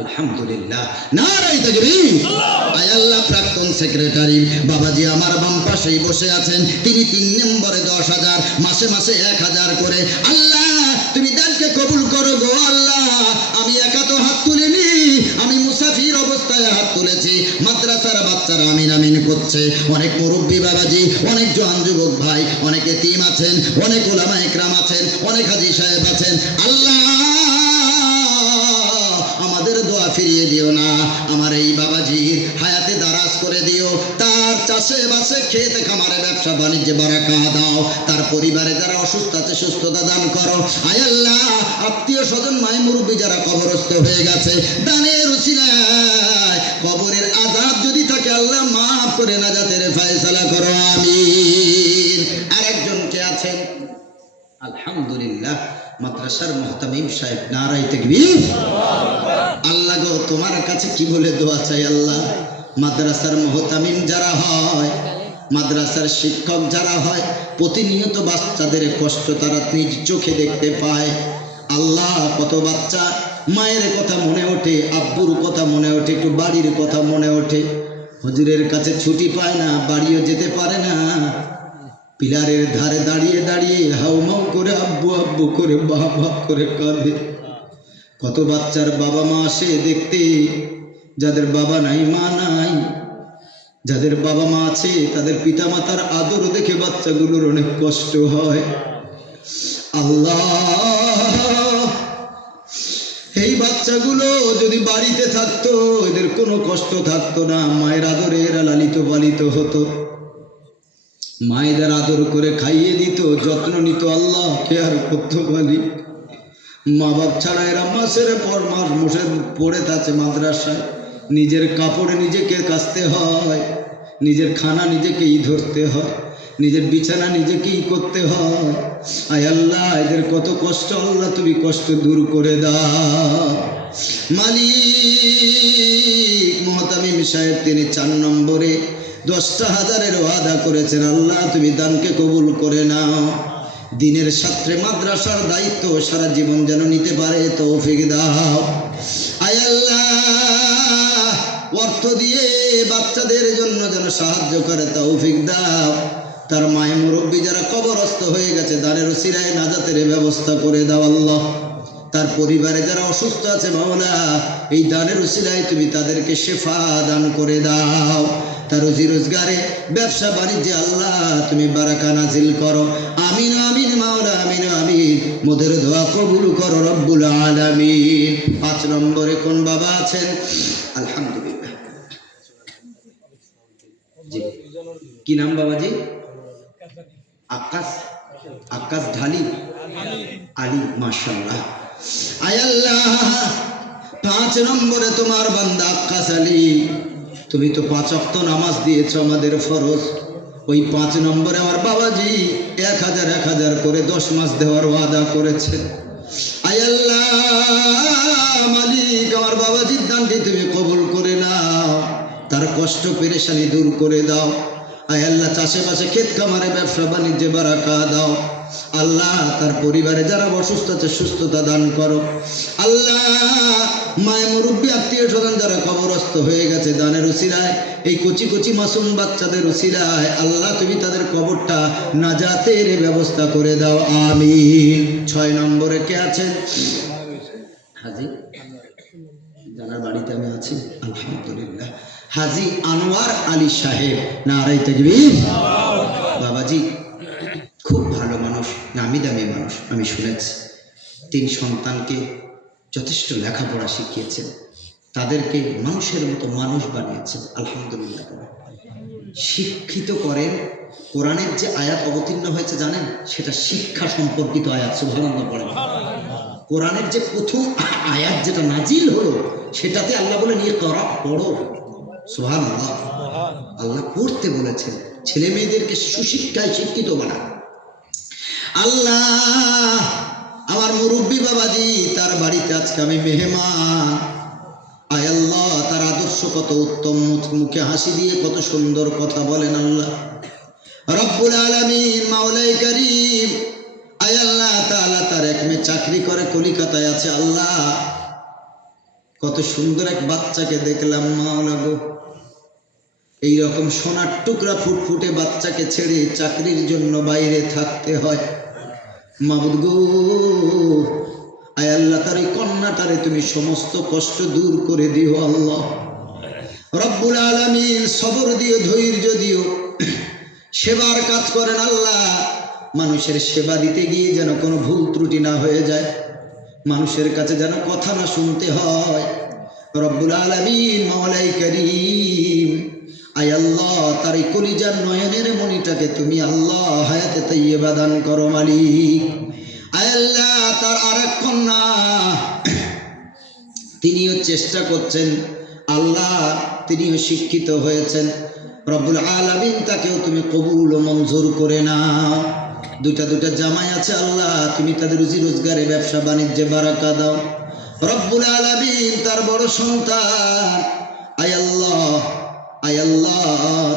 আলহামদুলিল্লাহ, নারায়ে তাকবীর। আয় আল্লাহ, প্রাক্তন সেক্রেটারি বাবাজি আমার বাম পাশেই বসে আছেন, তিনি 3 নম্বরে 10,000, মাসে মাসে 1,000 করে। আল্লাহ তুমি দানকে কবুল করো গো আল্লাহ। আমি একা তো হাত তুলিনি, আমি মুসাফির অবস্থায় হাত তুলেছি। মাদ্রাসার বাচ্চারা আমিন আমিন করছে, অনেক মুরব্বী বাবাজি, অনেক জওয়ান যুবক ভাই, অনেক এতিম আছেন, অনেক উলামা ইকরাম আছেন, অনেক হাজী সাহেব আছেন। আল্লাহ আমাদের দোয়া ফিরিয়ে দিও না, আমার এই বাবাজির হায়াতে দারাজ করে দিও, তার চাষে বাসে খেতে খামারে ব্যবসা বাণিজ্যে বারাকা দাও, তার পরিবারে যারা অসুস্থ আছে সুস্থতা দান করো। আয় আল্লাহ, আত্মীয় স্বজন মাই মুরব্বী যারা কবরস্থ হয়ে গেছে, দানের উসিলায় কবরের আযাব যদি থাকে আল্লাহ মাফ করে নাজাতের ফয়সালা করো, আমিন। আরেকজন কে আছেন? আলহামদুলিল্লাহ, মাদ্রাসার মুহতামিম সাহেব, নারায়ে তাকবীর। আল্লাহ গো, তোমার কাছে কি বলে দোয়া চাই আল্লাহ। মাদ্রাসার মুহতামিম যারা হয়, মাদ্রাসার শিক্ষক যারা হয়, প্রতিনিয়ত বাচ্চাদের কষ্ট তারা নিজ চোখে দেখতে পায়। আল্লাহ, কত বাচ্চা মায়ের কথা মনে ওঠে, আব্বুর কথা মনে ওঠে, একটু বাড়ির কথা মনে ওঠে, হুজুরের কাছে ছুটি পায় না, বাড়িও যেতে পারে না, পিলারের ধারে দাঁড়িয়ে দাঁড়িয়ে হাউমাউ করে আব্বু আব্বু করে বাবা করে কাঁদে। কত বাচ্চার বাবা মা আসে দেখতে, যাদের বাবা নাই মা নাই, যাদের বাবা মা আছে তাদের পিতা মাতার আদর দেখে বাচ্চাগুলোর অনেক কষ্ট হয়। আল্লাহ, এই বাচ্চাগুলো যদি বাড়িতে থাকতো, এদের কোনো কষ্ট থাকতো না, মায়ের আদরে এরা লালিত পালিত হতো, মায়েদের আদর করে খাইয়ে দিত, যত্ন নিত। আল্লাহ কেয়ার করতো বলি, মা বাপ ছাড়া এরা মাসের পর মাস বসে পড়ে থাকে মাদ্রাসায়, নিজের কাপড় নিজেকে কাচতে হয়, নিজের খানা নিজেকেই ধরতে হয়, নিজের বিছানা নিজেকেই করতে হয়। আয় আল্লাহ, এদের কত কষ্ট, আল্লাহ তুমি কষ্ট দূর করে দাও। মালিক মুহতামিম সাহেব তিনি 4 নম্বরে 10,000 ওয়াদা করেছেন, আল্লাহ তুমি দানকে কবুল করে নাও। দিনের ছাত্রে মাদ্রাসার দায়িত্ব সারা জীবন যেন নিতে পারে তৌফিক দাও। আয় আল্লাহ, অর্থ দিয়ে বাচ্চাদের জন্য যেন সাহায্য করে তৌফিক দাও। তার মায়ের মুরব্বী যারা কবরস্থ হয়ে গেছে, দানের উসিলায় নাজাতের ব্যবস্থা করে দাও আল্লাহ। তার পরিবারে যারা অসুস্থ আছে মাওলা, এই দানের উসিলায় তুমি তাদেরকে শেফা দান করে দাও। তার রুজি রোজগারে ব্যবসা বাণিজ্যে আল্লাহ তুমি বারাকা নাজিল করো, আমিন আমিন মাওলা, আমিন আমিন। মোদের দোয়া কবুল করো রব্বুল আলামিন। 5 নম্বরে কোন বাবা আছেন? আলহামদুলিল্লাহ, জি, কি নাম বাবাজি? আকাশ, আকাশ ঢালি আলী, মাশাআল্লাহ। আয় আল্লাহ, 5 নম্বরে তোমার বান্দা আকাশ আলী, তুমি তো 5 ওয়াক্ত নামাজ দিয়েছো আমাদের ফরজ, ওই 5 নম্বরে আমার বাবাজি 1,000 করে 10 মাস দেওয়ার ওয়াদা করেছে। আয় আল্লাহ মালিক, আমার বাবাজির দানটি তুমি কবুল করে নাও, তার কষ্ট পেরেশানি দূর করে দাও। আয় আল্লাহ, চাষে ক্ষেত খামারে ব্যবসা বাণিজ্যে বারাকা দাও। আল্লাহ, তার পরিবারে যারা অসুস্থ আছে সুস্থতা দান করো। আল্লাহ, মায়ের মুরব্বী আত্মীয় স্বজন যারা কবরস্থ হয়ে গেছে, দানের উসিলায় এই কচি কচি মাসুম বাচ্চাদের উসিলায় আল্লাহ তুমি তাদের কবরটা নাজাতের ব্যবস্থা করে দাও, আমিন। 6 নম্বরে কে আছে? হাজি, যারা বাড়িতে আমি আছি আলহামদুলিল্লাহ, হাজি আনোয়ার আলী সাহেব, নারায়ে তাকবীর। বাবাজি খুব ভালো মানুষ, নামি দামি মানুষ, আমি শুনেছি। 3 সন্তানকে যথেষ্ট লেখাপড়া শিখিয়েছেন, তাদেরকে মানুষের মতো মানুষ বানিয়েছেন, আলহামদুলিল্লাহ। শিক্ষিত করেন। কোরআনের যে আয়াত অবতীর্ণ হয়েছে জানেন, সেটা শিক্ষা সম্পর্কিত আয়াত, সুবহানাল্লাহ পড়েন। কোরআনের যে প্রথম আয়াত যেটা নাজিল হলো, সেটাতে আল্লাহ বলেন ইকরা, পড়ো, সুবহানাল্লাহ। আল্লাহ পড়তে বলেছেন, ছেলে মেয়েদেরকে সুশিক্ষায় শিক্ষিত বানান। আল্লাহ, আমার মুরব্বী বাবাজি, তার বাড়িতে আজকে আমি মেহমান। আয় আল্লাহ, তার আদর্শ কত উত্তম, মুখে হাসি দিয়ে কত সুন্দর কথা বলেন আল্লাহ রব্বুল আলামিন, মাওলাই করিম। আয় আল্লাহ তাআলা, তার এক মেয়ে চাকরি করে কলিকাতায় আছে। আল্লাহ, কত সুন্দর এক বাচ্চাকে দেখলাম মাওলা গো, এইরকম সোনার টুকরা ফুটফুটে বাচ্চাকে ছেড়ে চাকরির জন্য বাইরে থাকতে হয়। মাবুদ গো, আয় আল্লাহ, তার এই কন্যাটারে তুমি সমস্ত কষ্ট দূর করে দিও আল্লাহ রব্বুল আলামিন। সবর দিও, ধৈর্য দিও, সেবার কাজ করেন আল্লাহ। মানুষের সেবা দিতে গিয়ে যেন কোনো ভুল ত্রুটি না হয়ে যায়, মানুষের কাছে যেন কথা না শুনতে হয়। রব্বুল আলামিন মাওলাই করিম, আয় আল্লাহ, তার এই কলিজার নয়নের মণিটাকে তুমি আল্লাহ হায়াতে তাইয়্যিবা দান করো মালিক। আয় আল্লাহ, তার আরেক কন্যা, তিনিও চেষ্টা করছেন আল্লাহ, তিনিও শিক্ষিত হয়েছেন। রব্বুল আলামিন তাকেও তুমি কবুল ও মঞ্জুর করে নাও। দুটা জামাই আছে আল্লাহ, তুমি তাদের রুজি রোজগারে ব্যবসা বাণিজ্যে বারাকা দাও রব্বুল আলামিন। তার বড় সন্তান, আয় আল্লাহ,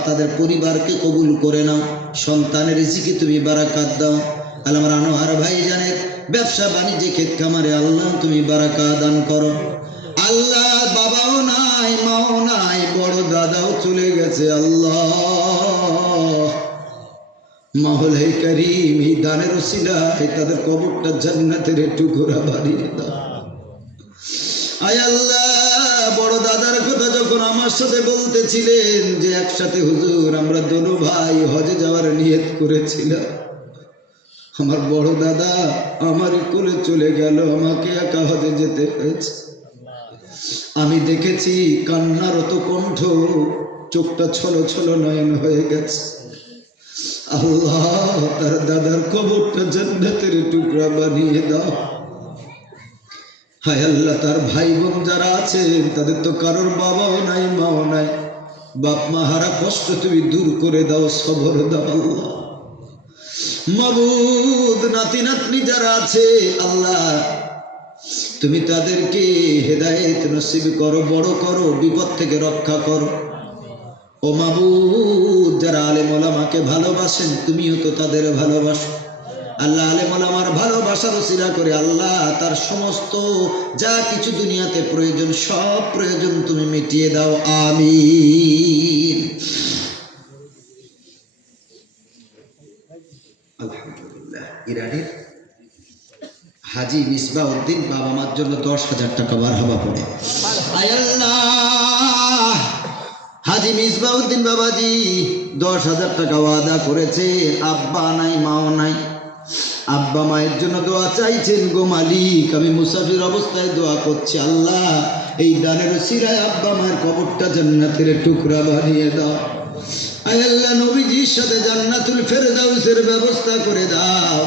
তাদের পরিবারকে কবুল করে নাও, সন্তানের রিজিকে তুমি বারাকাত দাও। আল্লাহ আমার আনোয়ার ভাই জানের ব্যবসা বাণিজ্যে ক্ষেত খামারে আল্লাহ তুমি বারাকা দান করো আল্লাহ। বাবাও নাই, মাও নাই, বড় দাদাও চলে গেছে আল্লাহ। মাওলাই করিম, এই দানের ওসিলায় তাদের কবরটা জান্নাতের টুকরা বানিয়ে দাও। আয় আল্লাহ, বড় দাদার কথা যখন আমার সাথে বলতেছিলেন যে একসাথে হুজুর আমরা দোনো ভাই হজে যাওয়ার নিয়ত করেছিলাম, আমার বড় দাদা আমার কোলে চলে গেল, আমাকে একা হজে যেতে হয়েছে। আমি দেখেছি কান্নারত কণ্ঠ, চোখটা ছলো ছলো নয়ন হয়ে গেছে। আল্লাহ, তার দাদার কবরটা জান্নাতের টুকরা বানিয়ে দাও। হায় আল্লাহ, তার ভাই বোন যারা আছেন তাদের তো কারোর বাবাও নাই, মাও নাই, বাপ মা হারা কষ্ট তুমি দূর করে দাও, সবর দাও আল্লাহ। মাবুদ, নাতি নাতনি যারা আছে আল্লাহ, তুমি তাদেরকে হেদায়েত নসিব করো, বড় করো, বিপদ থেকে রক্ষা করো। ও মাবুদ, যারা আলেম ওলামাকে ভালোবাসেন তুমিও তো তাদের ভালোবাসো আল্লাহ। আলেম ওলামার ভালোবাসার ওসিলা করে আল্লাহ তার সমস্ত যা কিছু দুনিয়াতে প্রয়োজন সব প্রয়োজন তুমি মিটিয়ে দাও, আমিন। আলহামদুলিল্লাহ। ইরানের হাজি মিসবাউদ্দিন বাবা মার জন্য 10,000 টাকা মারহাবা পড়ে। আয় আল্লাহ, হাজি মিসবাউদ্দিন বাবাজি 10,000 টাকা ওয়াদা করেছে। আব্বা নাই, মাও নাই, আব্বা মায়ের জন্য দোয়া চাইছেন গো মালিক। আমি মুসাফির অবস্থায় দোয়া করছি আল্লাহ, এই দানের উসিলায় আব্বা মায়ের কবরটা জান্নাতের টুকরা বানিয়ে দাও। আয় আল্লাহ, নবীজির সাথে জান্নাতুল ফেরদাউসের ব্যবস্থা করে দাও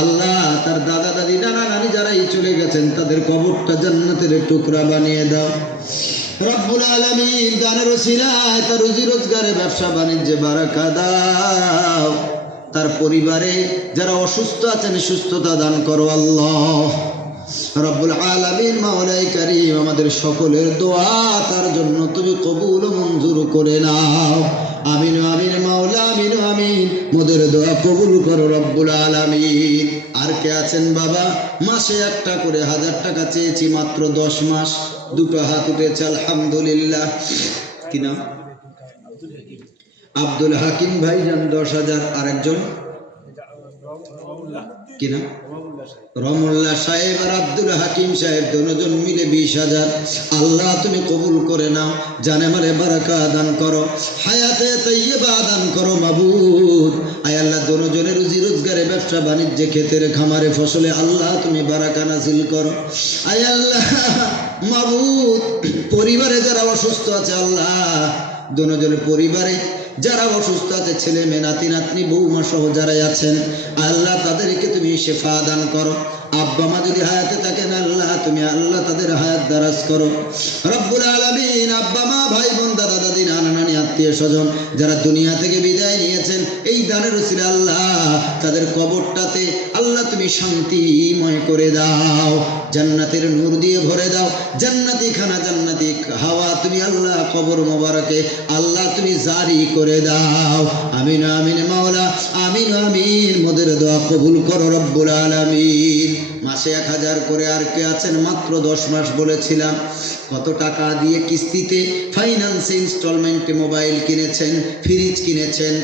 আল্লাহ। তার দাদা দাদি নানা নানি যারাই চলে গেছেন তাদের কবরটা জান্নাতের টুকরা বানিয়ে দাও রব্বুল আলামিন। দানের উসিলায় তার রুজি রোজগারে ব্যবসা বাণিজ্যে বারাকা দাও। তার পরিবারে যারা অসুস্থ আছেন সুস্থতা দান করো আল্লাহ রব্বুল আলামিন। মাওলাই করিম, আমাদের সকলের দোয়া তার জন্য তুমি কবুল মঞ্জুর করে নাও, আমিন আমিন মাওলা, আমিন আমিন। মোদের দোয়া কবুল করো রব্বুল আলামিন। আর কে আছেন বাবা, মাসে একটা করে 1000 টাকা চেয়েছি, মাত্র 10 মাস, দুটো হাত উঠেছে আলহামদুলিল্লাহ। কি নাম? আব্দুল হাকিম ভাইজান 10,000। আরেকজন কি নাম? রমুল্লাহ সাহেব আর আব্দুল হাকিম সাহেব, দুজন মিলে 20,000। আল্লাহ তুমি কবুল করে নাও, জানে মালে বারাকা দান করো, হায়াতে তাইয়্যিবা দান করো মাবুদ। আয় আল্লাহ, দুজনের রুজি রোজগারে ব্যবসা বাণিজ্যে ক্ষেতের খামারে ফসলে আল্লাহ তুমি বারাকা নাজিল করো। আয় আল্লাহ মাবুদ, পরিবারে যারা অসুস্থ আছে আল্লাহ, দুজনের পরিবারে যারা অসুস্থ আছে, ছেলে মেয়ে নাতি নাতনি বৌমা সহ যারাই আছেন আল্লাহ, তাদেরকে তুমি শেফা দান করো। আব্বা মা যদি হায়াতে থাকেন আল্লাহ, তুমি আল্লাহ তাদের হায়াত দারাজ করো রব্বুল আলামিন। আব্বা মা, ভাই বোন, দাদা দাদি, নানা নানি, আত্মীয় স্বজন যারা দুনিয়া থেকে বিদায় নিয়েছেন, এই দানের উসিলা আল্লাহ তাদের কবরটাতে আল্লাহ তুমি শান্তিময় করে দাও, জান্নাতের নূর দিয়ে ভরে দাও, জান্নাতি খানা জান্নাতি হাওয়া তুমি আল্লাহ কবর মোবারকে আল্লাহ তুমি জারি করে দাও, আমিন আমিন মাওলা, আমিন আমিন। মোদের দোয়া কবুল করো রব্বুল আলামিন। মাসে 1000 করে। আর কে আছেন মাত্র 10 মাস বলেছিলাম, কত টাকা দিয়ে কিস্তিতে ফাইন্যান্সে ইনস্টলমেন্টে মোবাইল কিনেছেন, ফ্রিজ কিনেছেন,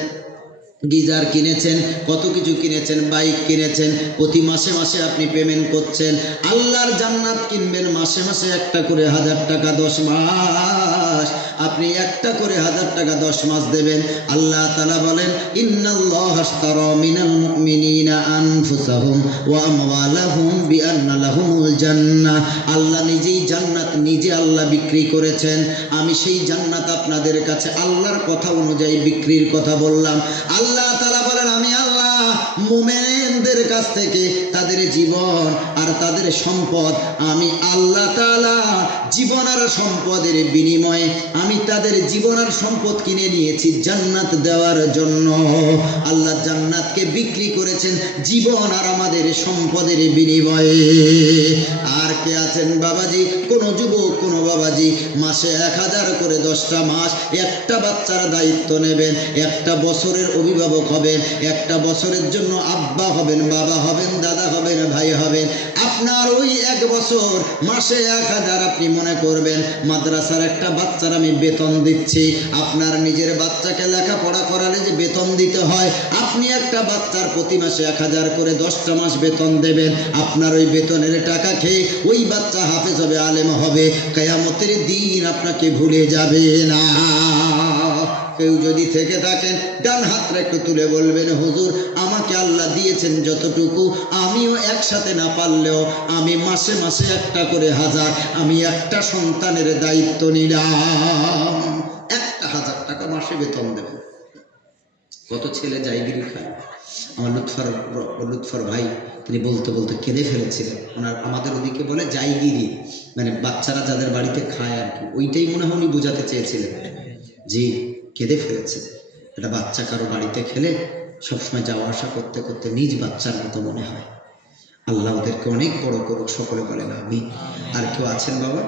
গিজার কিনেছেন, কত কিছু কিনেছেন, বাইক কিনেছেন, প্রতি মাসে মাসে আপনি পেমেন্ট করছেন। আল্লাহর জান্নাত কিনবেন মাসে মাসে একটা করে 1000 টাকা 10 মাস, আপনি একটা করে 1000 টাকা 10 মাস দেবেন। আল্লাহ তাআলা বলেন ইন্নাল্লাহা আশতারা মিনাল মুমিনিনা আনফুসাহুম ওয়া আমওয়ালাহুম বিআন্না লাহুমুল জান্নাহ। আল্লাহ নিজেই জান্নাত নিজে আল্লাহ বিক্রি করেছেন। আমি সেই জান্নাত আপনাদের কাছে আল্লাহর কথা অনুযায়ী বিক্রির কথা বললাম। আল্লাহ তাআলা বলেন আমি আল্লাহ মুমিনদের কাছ থেকে তাদের জীবন আর তাদের সম্পদ, আমি আল্লাহ তাআলা জীবন আর সম্পদের বিনিময়ে আমি তাদের জীবন আর সম্পদ কিনে নিয়েছি জান্নাত দেওয়ার জন্য। আল্লাহ জান্নাতকে বিক্রি করেছেন জীবন আর আমাদের সম্পদের বিনিময়ে। আর কে আছেন বাবাজি, কোন যুবক কোন বাবাজি মাসে 1000 করে 10টা মাস একটা বাচ্চার দায়িত্ব নেবেন, একটা বছরের অভিভাবক হবেন, একটা বছরের জন্য আব্বা হবেন, বাবা হবেন, দাদা হবেন, ভাই হবেন। আপনার ওই 1 বছর মাসে 1000 আপনি মনে করবেন মাদ্রাসার একটা বাচ্চার আমি বেতন দিচ্ছি। আপনার নিজের বাচ্চাকে লেখাপড়া করালে যে বেতন দিতে হয়, আপনি একটা বাচ্চার প্রতি মাসে 1000 করে 10টা মাস বেতন দেবেন। আপনার ওই বেতনের টাকা খেয়ে ওই বাচ্চা হাফেজ হবে, আলেম হবে, কিয়ামতের দিন আপনাকে ভুলে যাবে না। কেউ যদি থেকে থাকেন ডান হাতটা একটু তুলে বলবেন হুজুর আমাকে আল্লাহ দিয়েছেন যতটুকু, আমিও একসাথে না পারলেও আমি মাসে মাসে একটা করে 1000 আমি একটা সন্তানের দায়িত্ব নিলাম, একটা 1000 টাকা মাসে বেতন দেবেন। কত ছেলে জায়গিরি খায়। আমার লুৎফর ভাই তিনি বলতে বলতে কেঁদে ফেলেছিলেন। ওনার আমাদের ওদিকে বলে জায়গিরি, মানে বাচ্চারা যাদের বাড়িতে খায় আর কি, ওইটাই মনে হয় উনি বোঝাতে চেয়েছিলেন। জি, কেঁদে ফেলেছে। একটা বাচ্চা কারো বাড়িতে খেলে সবসময় যাওয়া আসা করতে করতে নিজ বাচ্চার মতো মনে হয়। আল্লাহ ওদেরকে অনেক বড় করুক, সকলে বলেন আমিন। আর কেউ আছেন বাবা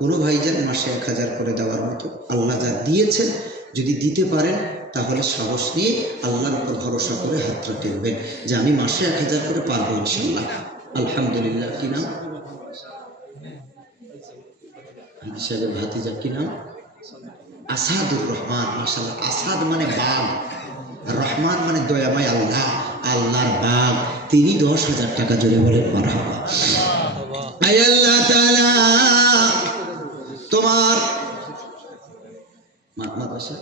কোনো ভাইজান মাসে 1000 করে দেওয়ার মতো? আল্লাহ যা দিয়েছেন যদি দিতে পারেন তাহলে সাহস নিয়ে আল্লাহর উপর ভরসা করে হাতটা টেকবেন যে আমি মাসে 1000 করে পারবো ইনশাল্লাহ। আলহামদুলিল্লাহ। কি নাম? সাহেবের ভাতিজা কি নাম? আসাদুর রহমান। মাশাআল্লাহ। আসাদ মানে বাঘ, রহমান মানে দয়াময় আল্লাহ, আল্লাহর বাঘ। তিনি 10,000 টাকা জোরে বলে মারহাবা। আয় আল্লাহ তাআলা তোমার মাদ্রাসা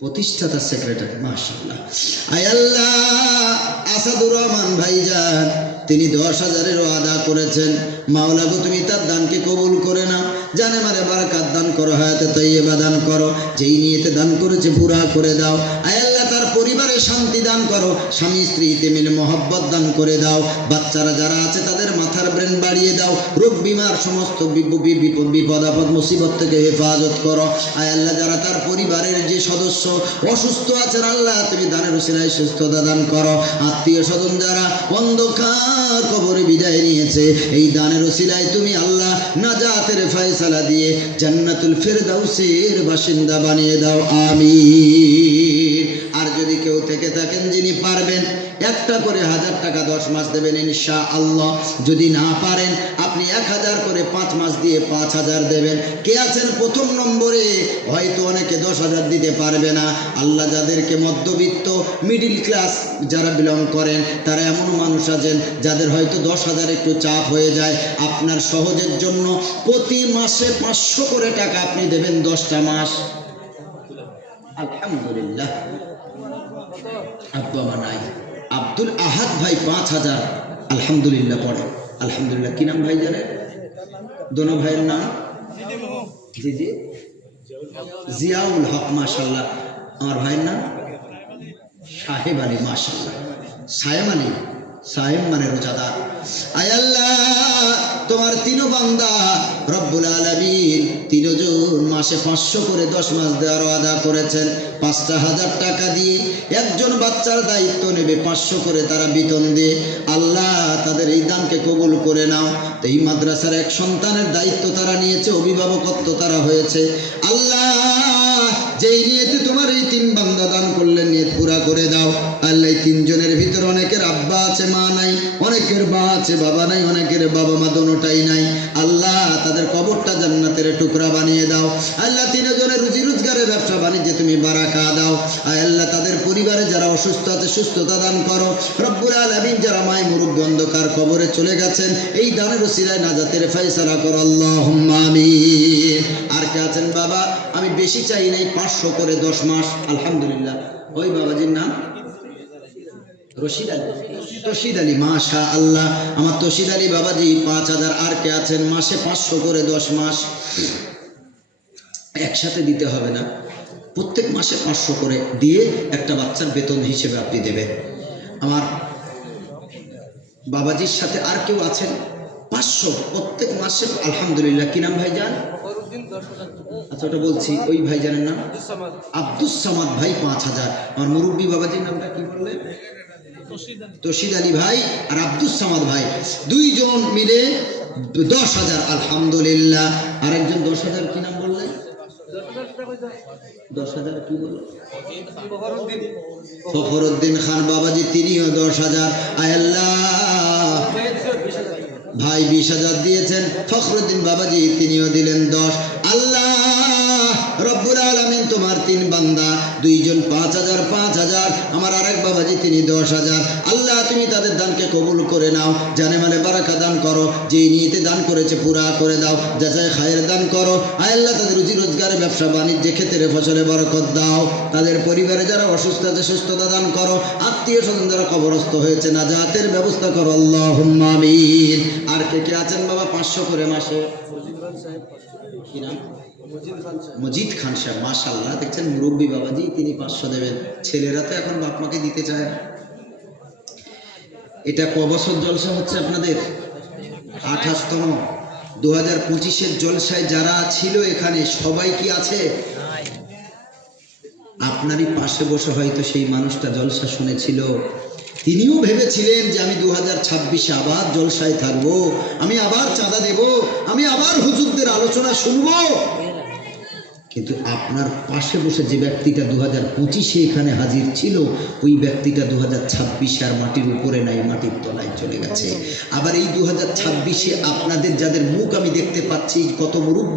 প্রতিষ্ঠাতা সেক্রেটারি মাশাআল্লাহ। আয় আল্লাহ আসাদুর রহমান ভাইজান তিনি 10,000-এরও আদা করেছেন। মাওলা গো তুমি তার দানকে কবুল করে নাও, জানে মারে বারাকাত দান করো, হায়াতে তাইয়্যিবা দান করো, যেই নিয়তে দান করেছে পুরা করে দাও। আয় আল্লাহ তার পরিবারে শান্তি দান করো, স্বামী স্ত্রীতে মিলে মহব্বত দান করে দাও। বাচ্চারা যারা আছে তাদের মাথার ব্রেন বাড়িয়ে দাও, রোগ বিমার সমস্ত বিপদ আপদ মুসিবত থেকে হেফাজত করো। আয় আল্লাহ যারা তার পরিবারের যে সদস্য অসুস্থ আছেন আল্লাহ তুমি দানের উসিলায় সুস্থতা দান করো। আত্মীয় স্বজন যারা অন্ধকার কবরে বিদায় নিয়েছে এই দানের উসিলায় তুমি আল্লাহ নাজাতের ফয়সালা দিয়ে জান্নাতুল ফেরদাউসের বাসিন্দা বানিয়ে দাও আমিন। আর যদি কেউ থেকে থাকেন যিনি পারবেন একটা করে 1000 টাকা 10 মাস দেবেন ইনশাআল্লাহ। যদি না পারেন আপনি 1000 করে 5 মাস দিয়ে 5000 দেবেন। কে আছেন প্রথম নম্বরে? হয়তো অনেকে 10,000 দিতে পারবে না। আল্লাহ যাদেরকে মধ্যবিত্ত মিডিল ক্লাস যারা বিলং করেন তারা এমন মানুষ আছেন যাদের হয়তো 10,000 একটু চাপ হয়ে যায়। আপনার সহজের জন্য প্রতি মাসে 500 করে টাকা আপনি দেবেন 10টা মাস। আলহামদুলিল্লাহ। আব্বা নাই আব্দুল আহাদ ভাই 5000 আলহামদুলিল্লাহ পড়ে। আলহামদুলিল্লাহ। কি নাম ভাই জানেন? দোনো ভাইয়ের নাম? জি জি জিয়াউল হক মাশাআল্লাহ। আমার ভাইয়ের নাম সাহেব আলী মাশাআল্লাহ। সায়েম আলী, সায়েম মানে রোজাদার। আয় আল্লাহ তোমার তিনো বান্দা রব্বুল আলামিন তিনজন মাসে 500 করে 10 মাস দেওয়ার ওয়াদা করেছেন। 5,000 টাকা দিয়ে একজন বাচ্চার দায়িত্ব নেবে, 500 করে তারা বেতন দিয়ে। আল্লাহ তাদের এই দানকে কবুল করে নাও। তো এই মাদ্রাসার এক সন্তানের দায়িত্ব তারা নিয়েছে, অভিভাবকত্ব তারা হয়েছে। আল্লাহ যেই নিয়তে তোমার এই তিন বান্দা দান করলেন নিয়ত পুরা করে দাও আল্লাহ। এই তিনজনের ভিতর অনেকের আব্বা আছে মা নাই, অনেকের মা আছে বাবা নাই, অনেকের বাবা মা দোনোটাই নাই। আল্লাহ তাদের কবরটা জান্নাতের টুকরা বানিয়ে দাও আল্লাহ। তিনজনের রুজি রোজগারের ব্যবসা বাণিজ্যে তুমি বারাকা দাও আয় আল্লাহ। তাদের পরিবারে যারা অসুস্থ আছে সুস্থতা দান করো রব্বুল আলামিন। যারা মায় মুরব্বী অন্ধকার কবরে চলে গেছেন এই দানের ওসিলায় নাজাতের ফয়সালা করো আল্লাহুম্মা আমিন। আর কে আছেন বাবা? আমি বেশি চাই নাই, 500 করে 10 মাস। আলহামদুলিল্লাহ। ওই বাবাজির নাম রশিদ আলী, তশিদ আলী, মাশা আল্লাহ। আমার তশিদ আলী বাবাজি 5000। আর কে আছেন? মাসে 500 করে 10 মাস। একসাথে দিতে হবে না, প্রত্যেক মাসে 500 করে দিয়ে একটা বাচ্চার বেতন হিসেবে আপনি দেবেন। আমার বাবাজির সাথে আর কেউ আছেন? 500 প্রত্যেক মাসে। আলহামদুলিল্লাহ। কি নাম ভাইজান? আচ্ছা ওটা বলছি, ওই ভাইজানের নাম আব্দুস সামাদ ভাই 5000। আমার মুরব্বী বাবাজির নামটা কি বললেন? তশিদ আলী ভাই আর আব্দুস সামাদ ভাই, দুইজন মিলে 10,000। আলহামদুলিল্লাহ। আরেকজন 10,000। কি নাম বললেন? 10,000 কি বললেন? ফখরুদ্দিন খান বাবাজি, তিনিও 10,000। আয় আল্লাহ ভাই 20,000 দিয়েছেন। ফখরুদ্দিন বাবাজি তিনিও দিলেন 10। আল্লাহ রব্বুল আলামিন তোমার তিন বান্দা, দুইজন 5,000 5,000। আমার আরেক বাবাজি তিনি 10,000। আল্লাহ তুমি তাদের দানকে কবুল করে নাও, জানে মানে বারাকা দান করো। যেই নিয়তে দান করেছে পুরা করে দাও, যাচাই খায়ের দান করো। আয় আল্লাহ তাদের রুজি রোজগারে ব্যবসা বাণিজ্যে ক্ষেতের ফসলে বরকত দাও। তাদের পরিবারে যারা অসুস্থ আছে সুস্থতা দান করো। আত্মীয় স্বজন যারা কবরস্থ হয়েছে নাজাতের ব্যবস্থা করো আল্লাহুম্মা আমিন। আর কে কে আছেন বাবা 500 করে মাসে? কি নাম? মজিদ খান সাহেব, মাশাআল্লাহ। দেখছেন মুরব্বী বাবাজি, তিনি 500 দেবেন। ছেলেরা তো এখন বাপ মাকে দিতে চায় না। এটা ক বছর জলসা হচ্ছে আপনাদের? 28তম। 2025-এর জলসায় যারা ছিল এখানে সবাই কি আছে? আপনারই পাশে বসে হয়তো সেই মানুষটা জলসা শুনেছিল। তিনিও ভেবেছিলেন যে আমি 2026-এ আবার জলসায় থাকবো, আমি আবার চাঁদা দেব, আমি আবার হুজুরদের আলোচনা শুনবো। কিন্তু আপনার পাশে বসে যে ব্যক্তিটা 2025-এ এখানে হাজির ছিল, ওই ব্যক্তিটা 2026-এ আর মাটির উপরে নাই, মাটির তলায় চলে গেছে। আবার এই 2026-এ আপনাদের যাদের মুখ আমি দেখতে পাচ্ছি, কত মুরব্বী